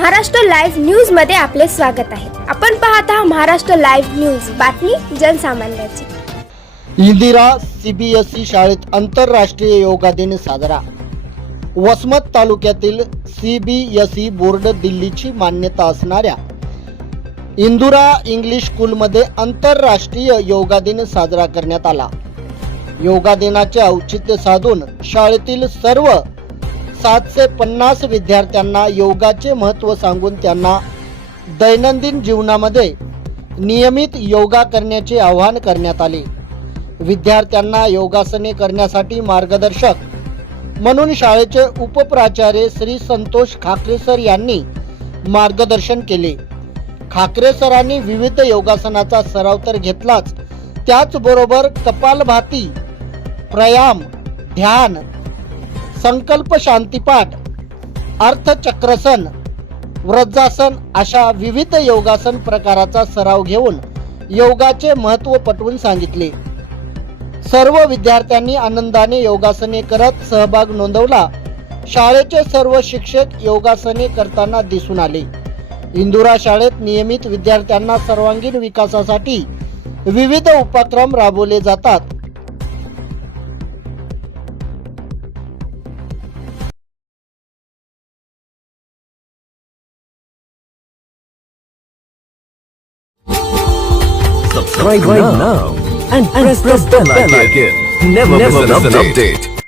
Maharashtra live न्यूजमध्ये आपले स्वागत आहे. आपण पाहत आहात महाराष्ट्र लाईव्ह न्यूज. बातमी जनसामान्याची. इंदिरा सीबीएसई शाळेत आंतरराष्ट्रीय योगा दिन साजरा. वसमत तालुक्यातील सीबीएसई बोर्ड दिल्लीची मान्यता असणाऱ्या इंदुरा इंग्लिश स्कूलमध्ये आंतरराष्ट्रीय योगा दिन साजरा करण्यात आला. योगा दिनाचे औचित्य साधून शाळेतील सर्व सातशे पन्नास विद्यार्थ्यांना योगाचे महत्त्व सांगून त्यांना दैनंदिन जीवनामध्ये नियमित योगा करण्याचे आवाहन करण्यात आले. विद्यार्थ्यांना योगासने करण्यासाठी मार्गदर्शक म्हणून शाळेचे उपप्राचार्य श्री संतोष खाकरे सर यांनी मार्गदर्शन केले. खाकरे सरांनी विविध योगासनाचा सराव तर घेतलाच. त्याचबरोबर कपालभाती प्रयाम ध्यान संकल्प शांतीपाठ अर्थचक्रसन व्रजासन अशा विविध योगासन प्रकाराचा सराव घेऊन योगाचे महत्त्व पटवून सांगितले. सर्व विद्यार्थ्यांनी आनंदाने योगासने करत सहभाग नोंदवला. शाळेचे सर्व शिक्षक योगासने करताना दिसून आले. इंदुरा शाळेत नियमित विद्यार्थ्यांना सर्वांगीण विकासासाठी विविध उपक्रम राबवले जातात. Subscribe right now and, press, the bell icon. Never, Never miss an update.